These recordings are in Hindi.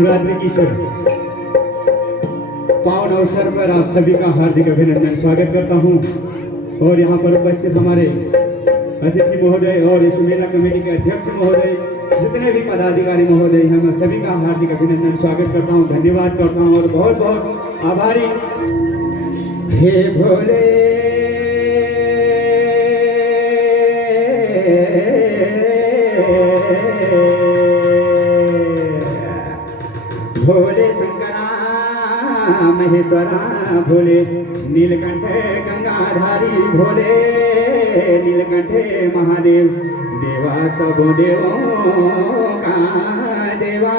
शिवरात्रि की पावन अवसर पर आप सभी का हार्दिक अभिनंदन स्वागत करता हूं और यहां पर उपस्थित हमारे अतिथि महोदय और इस मेला कमेटी के अध्यक्ष महोदय, जितने भी पदाधिकारी महोदय हैं, मैं सभी का हार्दिक अभिनंदन स्वागत करता हूं, धन्यवाद करता हूं और बहुत बहुत आभारी। हे भोले भोले शंकरा महेश्वरा भोले नीलकंठ गंगाधारी भोले नीलकंठ महादेव देवा सब देवों का देवा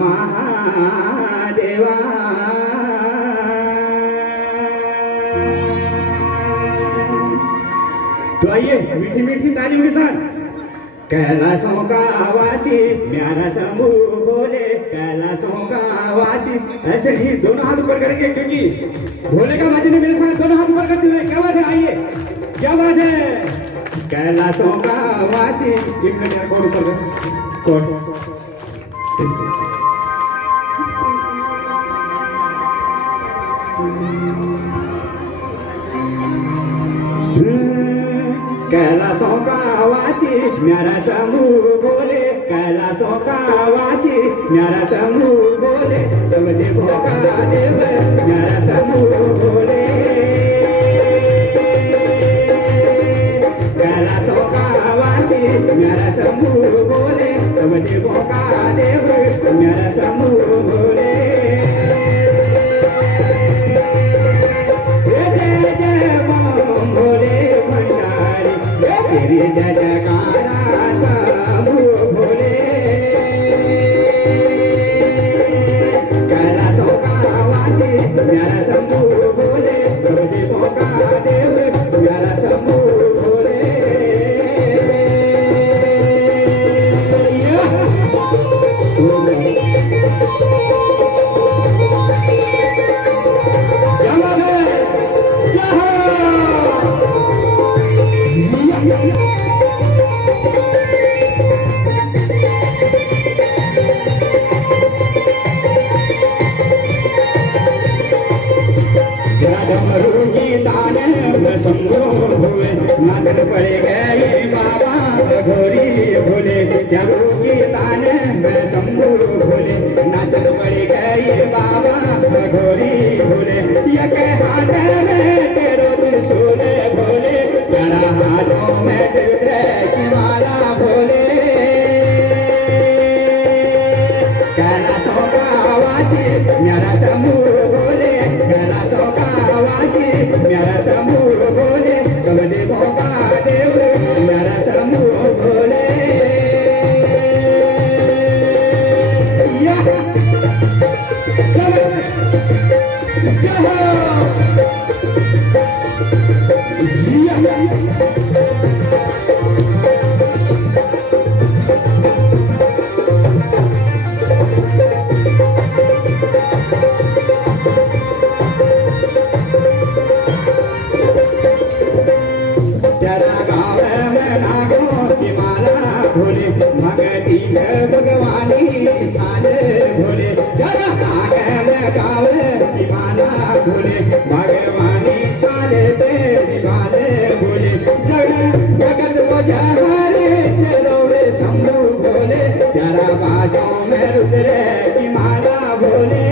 महादेवा। तो आइए मीठी मीठी तालियों के साथ कैलाशों का वासी प्यारा शंभू भोले, कैलाशों का वासी। ऐसे ही दोनों हाथ ऊपर करेंगे क्योंकि भोले का भजन मेरे साथ दोनों हाथ ऊपर करते हुए। क्या बात है, आइए क्या बात है। कैलाशों का वासी, एक मिनट यार, कोड ऊपर कोड। कैलाशों का वासी न्यारा शंभू भोले, कैलाशों का वासी न्यारा शंभू भोले, सब देवों का देव न्यारा शंभू भोले। कैलाशों का वासी न्यारा शंभू भोले, सब देवों का देव न्यारा शंभू भोले। तेरी जय जयकारा शंभू भोले। कैलाशों का वासी न्यारा शंभू भोले, सब देवों का देव न्यारा शंभू भोले। नाचन पड़े गए बाबा घोरी भोले, जरूरी ताने शंभू भोले, नाचन पड़े गए बाबा घोरी भोले। ये के हाथ में तेरो त्रिशूल भोले, तेरा हाथों में दूसरे की माला भोले। कैलाशों का वासी न्यारा शंभू भोले, कैलाशों का वासी न्यारा शंभू भोले, सब देवों का देव न्यारा शंभू भोले। भोले भगती भगवानी छाल भोले, जरा गाँव दीवाना भोले, भगवानी छाल से दीवान भोले। जगत को जहरे तेरो रे शंभू भोले, तेरा बाजों में रुद्र की माला भोले।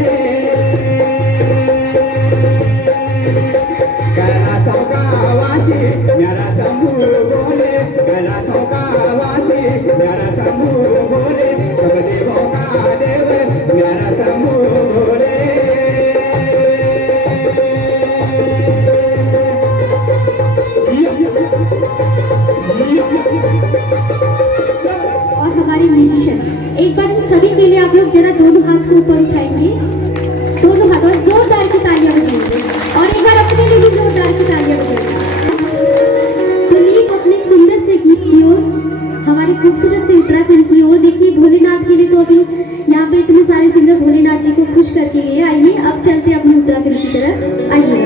कैलाशों का वासी न्यारा शंभू भोले, कैलाशों का वासी न्यारा शंभू भोले, सब देवों का देव न्यारा शंभू भोले। और हमारी म्यूजिशियन एक बार सभी के लिए आप लोग जरा दोनों हाथ को ऊपर उठाएंगे, दोनों हाथ, और जोरदार की तालियां बजाएंगे, और एक बार अपने लिए भी जोरदार की तालियां बजाएंगे। तो लीक अपने एक सुंदर से गीत की ओर, हमारे खूबसूरत से उत्तराखंड की ओर। देखिए भोलेनाथ के लिए तो अभी यहाँ पे इतने सारे सिंगर भोलेनाथ जी को खुश करके लिए आइए। अब चलते अपने उत्तराखंड की तरफ, आइए।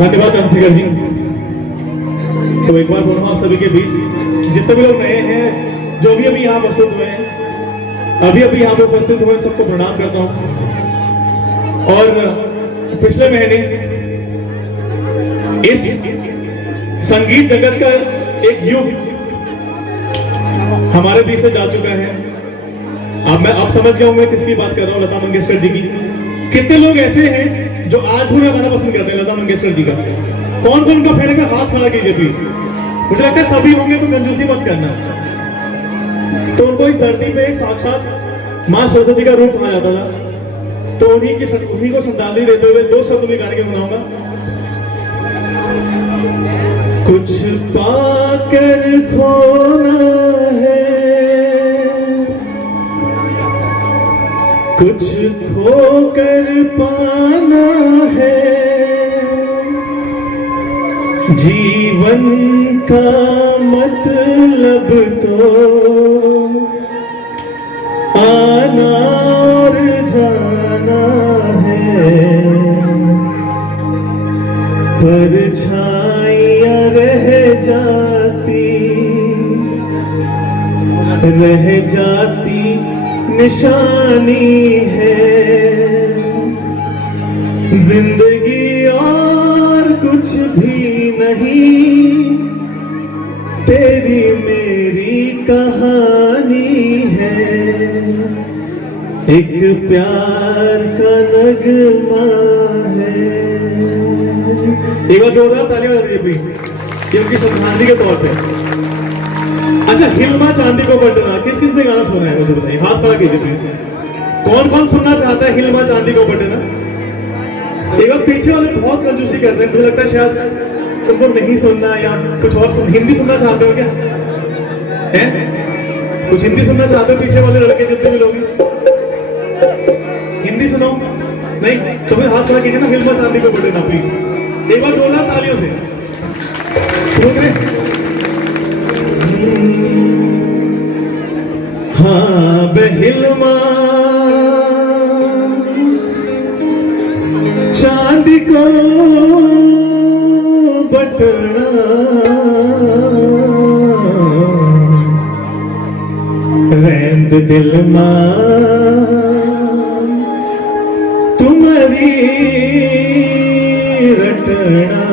धन्यवाद चंद्रशेखर जी। तो एक बार बोलो आप सभी के बीच जितने भी लोग नए हैं, जो भी अभी यहाँ उपस्थित हुए हैं, अभी यहाँ पे उपस्थित हुए, सबको प्रणाम करता हूँ। और पिछले महीने इस संगीत जगत का एक युग हमारे बीच से जा चुका है। अब मैं समझ गया हूं मैं किसकी बात कर रहा हूं, लता मंगेशकर जी की। कितने लोग ऐसे हैं जो आज भी गाना पसंद करते हैं लता मंगेशकर जी का? कौन कौन का फैन है? हाथ खड़ा कीजिए प्लीज। मुझे लगता है सभी होंगे, तो कंजूसी मत करना। तो उनको इस धरती पे एक साक्षात मां सरस्वती का रूप कहा जाता था। तो उन्हीं को श्रद्धांजलि देते हुए दो शब्द में गाने के सुनाऊंगा। कुछ पाकर खोना है, कुछ खोकर पाना है, जीवन का मतलब तो आना और जाना है। परछाइयां रह जाती निशानी है। जिंदगी और कुछ भी नहीं, तेरी मेरी कहानी है। एक प्यार का नगमा है। एक बार जोरदार तालियां बजा दीजिए प्लीज, ये उनकी श्रद्धांजलि के तौर पे। अच्छा, हिलमा चांदी को बटना किस किस ने गाना सुना है मुझे बताइए, हाथ खड़ा कीजिए प्लीज। कौन कौन सुनना चाहता है हिलमा चांदी को बटना? एक बार पीछे वाले बहुत कंजूसी कर रहे हैं, मुझे लगता है शायद तुमको नहीं सुनना या कुछ और हिंदी सुनना चाहते हो क्या? है कुछ हिंदी सुनना चाहते हो? पीछे वाले लड़के जितने भी लोग हिंदी सुनो। नहीं तो फिर हाथ खड़ा कीजिए ना, हिलमा चांदी को बटना प्लीज। एक बार जोरदार तालियों से रुक रहे। हाँ बहिलमा चांदी को बटना, रैंद दिल मां तुम्हारी रटना,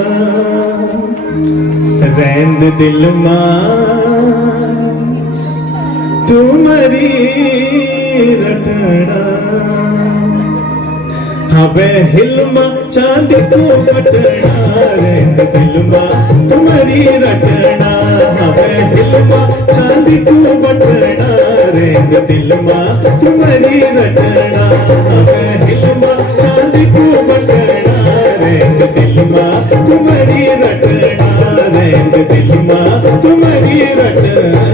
रैंद दिल मां तुम्हारी रटना। हवे हिलमा चांदी को बटना, रैंद दिल मां तुम्हारी रटना। हवे हिलमा चांदी को बटना, रैंद दिल मां तुम्हारी रटना। हवे हिलमा चांदी को बटना, रैंद दिल मां तुम्हारी रटना। रैंद दिल मां तुम्हारी रटना।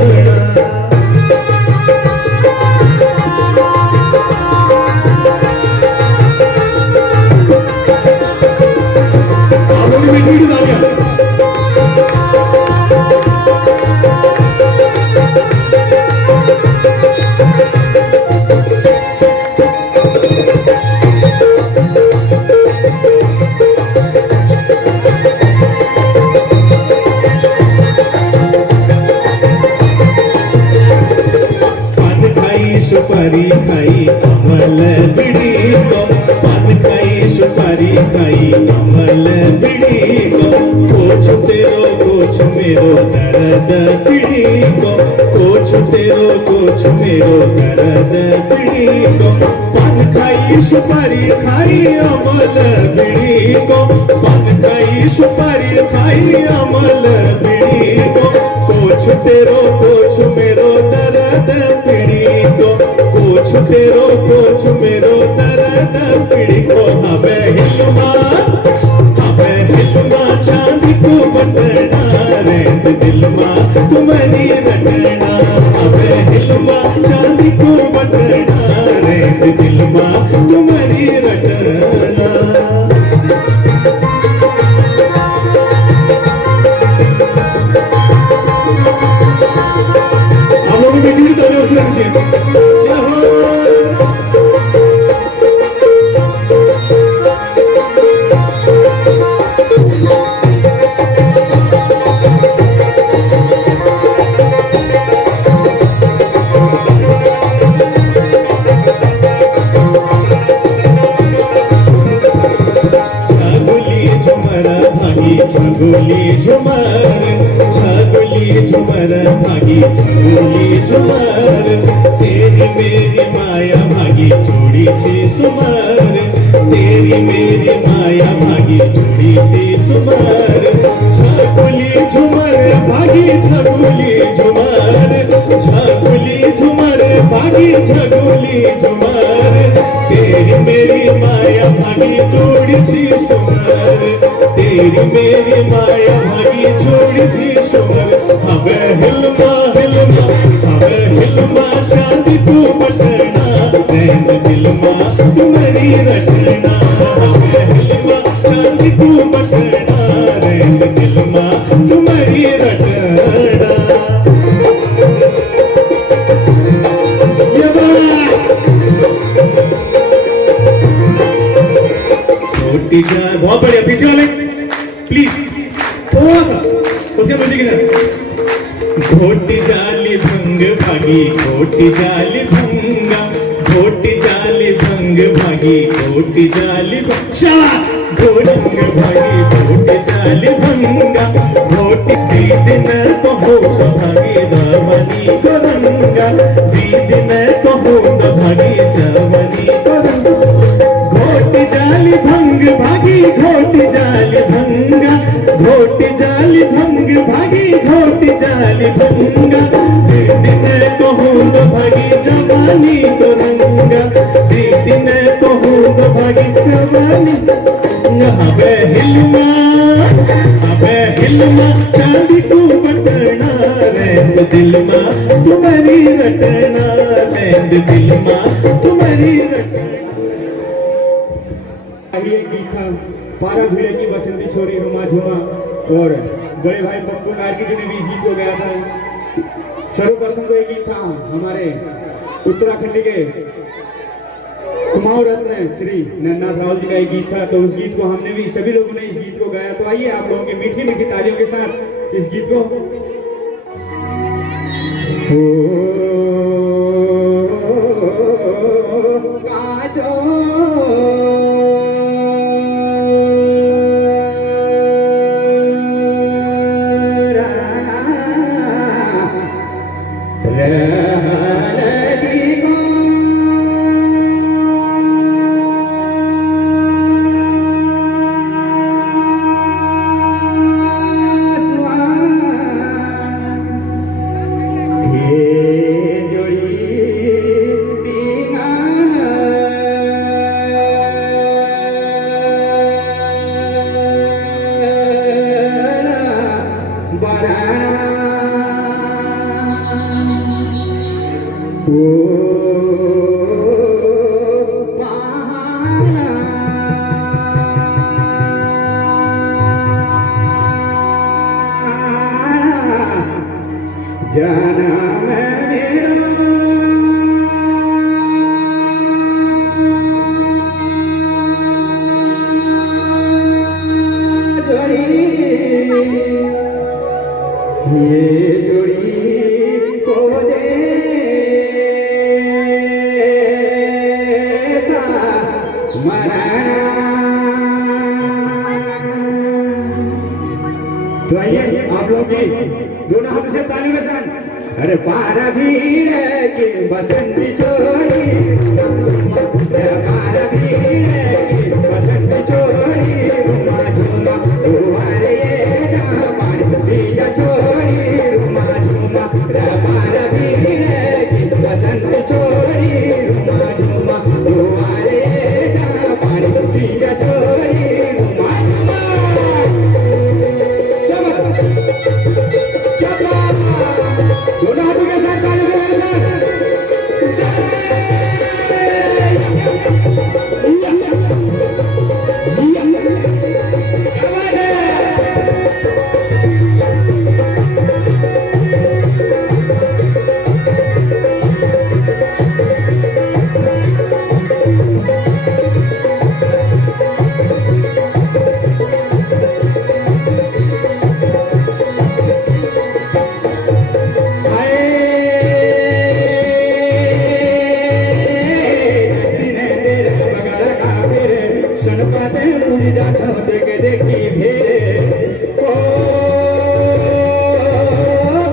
सुपारी खाई अमल बिड़ी को, पान खाई सुपारी खाई अमल बिड़ी को। कुछ तेरो कुछ मेरो दर्द बिड़ी को, कुछ तेरो कुछ मेरो दर्द बिड़ी को। पान खाई सुपारी खाई अमल बिड़ी को, पान खाई सुपारी खाई अमल बिड़ी को। कुछ तेरो कुछ मेरो दर्द बिड़ी को, कुछ तेरो कुछ मेरो दर्द बिड़ी को। हमें हिलमा चांदी को बटना, रैंद दिल मां तुम्हारी रटना। हमें हिलमा चांदी को बटना, रैंद दिल मां तुम्हारी रटना। आप लोगों ने वीडियो तो झगोली झुमर झगोली झुमर भागी झगोली झुमर तेरी मेरी माया भागी जोडीची सुमर तेरी मेरी माया भागी जोडीची सुमर झगोली झुमर भागी झगोली झुमर झगोली झुमर भागी झगोली झुमर तेरी मेरी माया भागी जोडीची सुमर तेरी मेरी माया भागी जोडीची सुमर हवे हिलमा हिलमा हवे हिलमा चांदी तू पटना नैन दिलमा तुम्हारी रटना हवे हिलमा चांदी तू पटना नैन दिलमा तुम्हारी रटना छोटी जान बहुत बढ़िया पीछे वाले प्लीज थोड़ा सा उसे मुझे गिना घोटी जाली भंग भागी घोटी जाली भंगा घोटी जाली भंग भागी घोटी जाली घोटंग भागी घोटी जाली भंगा घोटी दीदिन को हो भागी दामनी को रंगा दीदिन को हो भागी जवनी को रंगा घोटी जाली भंग भागी घोटी जाली भंगा घोटी जाली भंग भागी घोटी जाली भंगा दीदिन को हो भागी जवानी को रंगा दीदिन को हो भागी जवानी हवे हिलमा चांदी को बटना नैन दिलमा तुम्हारी रटना नैन दिलमा तुम्हारी रटना ये गीत था पारा भिड़े की बसंती छोरी रुमा झुमा और बड़े भाई पप्पू कार्की जी ने भी इस गीत को गाया था। सर्वप्रथम तो ये गीत था हमारे उत्तराखंड के कुमाऊं रत्न श्री नन्नाथ राहुल जी का एक गीत था, तो उस गीत को हमने भी सभी लोगों ने इस गीत को गाया। तो आइए आप लोगों की मीठी मीठी तालियों के साथ इस गीत को तो आइए आप लोग भी दोनों हाथों से ताली बजान। अरे पारा भीड़ की बसंती छोड़ी पारा भीड़ की बसंती छोड़ी रुमा झूमा तुम्हारे बीजा छोड़ी रुमा झूमा पारा भीड़ की बसंती छोड़ी रुमा झूमा तुम्हारे बीजा छोड़ी दोनों हाथों के साथ ताली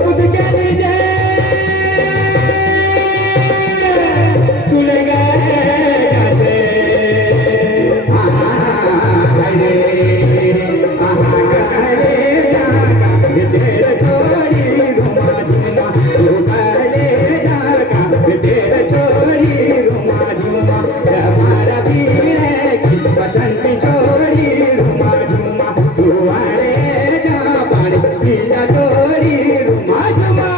खुद के लिए चुने गए गाजे तेरे छोड़ी रुमा झुमा तू पहले जागा तेरे छोड़ी रुमा झुमा हमारा पीले की बसंती छोड़ी रुमा झुमा तू आए जा पानी पीला छोड़ी रुमा झुमा।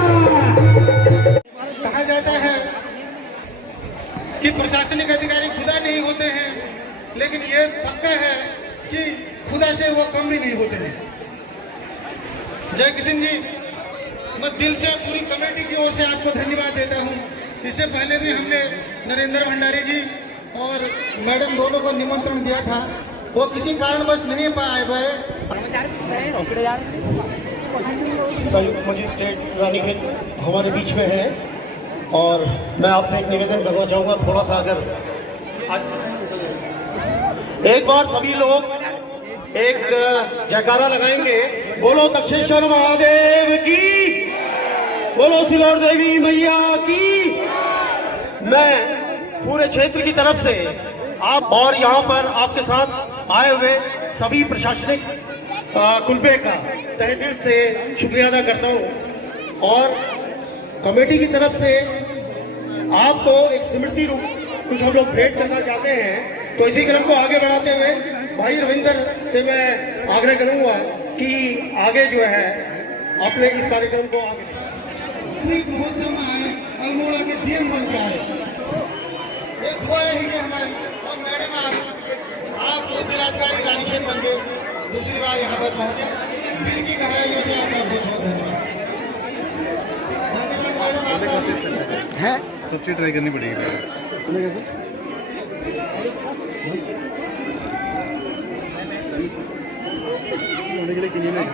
कहा जाता है कि प्रशासनिक अधिकारी खुदा नहीं होते हैं, लेकिन ये पक्का है कि खुदा से वो कम भी नहीं होते हैं। जय किशन जी, मैं दिल से पूरी कमेटी की ओर से आपको धन्यवाद देता हूँ। इससे पहले भी हमने नरेंद्र भंडारी जी और मैडम दोनों को निमंत्रण दिया था, वो किसी कारणवश नहीं पाए गए। संयुक्त मजिस्ट्रेट रानीखेत हमारे बीच में है और मैं आपसे एक निवेदन करना चाहूँगा, थोड़ा सा अगर एक बार सभी लोग एक जयकारा लगाएंगे, बोलो दक्षेश्वर महादेव की, बोलो सिलोर देवी मैया की। मैं पूरे क्षेत्र की तरफ से आप और यहाँ पर आपके साथ आए हुए सभी प्रशासनिक कुलबे का तहे दिल से शुक्रिया अदा करता हूँ और कमेटी की तरफ से आपको एक स्मृति रूप कुछ हम लोग भेंट करना चाहते हैं। तो इसी क्रम को आगे बढ़ाते हुए भाई रविंदर से मैं आग्रह करूंगा कि आगे जो है अपने इस कार्यक्रम को आगे महोत्सव में आए, अल्मोड़ा के सीएम बन के आए। एक हुआ यही कि हमारे और मैडम आप जिलाधिकारी रानीखेत बन गए, दूसरी बार यहाँ पर पहुंचे। दिल की गहराइयों से आपका बहुत बहुत धन्यवाद। है सबसे ट्राई करनी पड़ेगी। होने के लिए किन्हीं नहीं